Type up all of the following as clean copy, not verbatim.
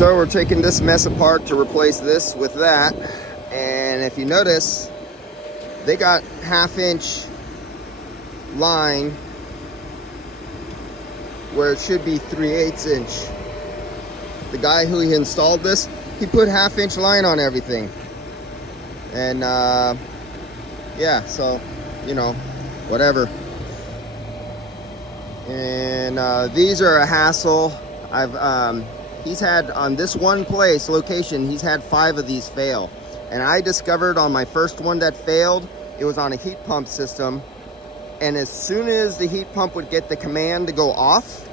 So we're taking this mess apart to replace this with that, and if you notice, they got 1/2 inch line where it should be 3/8 inch. The guy who installed this, he put 1/2 inch line on everything, and yeah, so you know, whatever. And these are a hassle. He's had, on this one place location, he's had 5 of these fail, and I discovered on my first one that failed, it was on a heat pump system, and as soon as the heat pump would get the command to go off,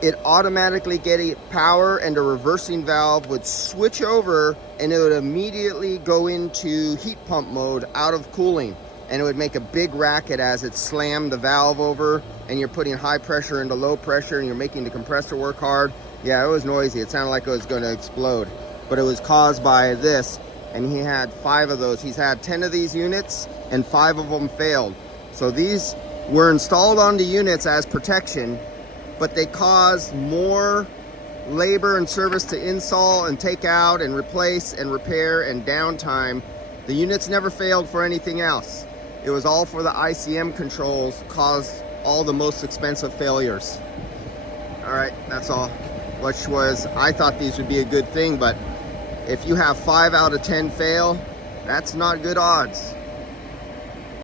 it automatically get power, and the reversing valve would switch over and it would immediately go into heat pump mode out of cooling, and it would make a big racket as it slammed the valve over, and you're putting high pressure into low pressure and you're making the compressor work hard. Yeah, it was noisy. It sounded like it was going to explode, but it was caused by this, and he had 5 of those. He's had 10 of these units and 5 of them failed. So these were installed on the units as protection, but they caused more labor and service to install and take out and replace and repair and downtime. The units never failed for anything else. It was all for the ICM controls, caused all the most expensive failures. All right, that's all. Which was, I thought these would be a good thing, but if you have 5 out of 10 fail, that's not good odds.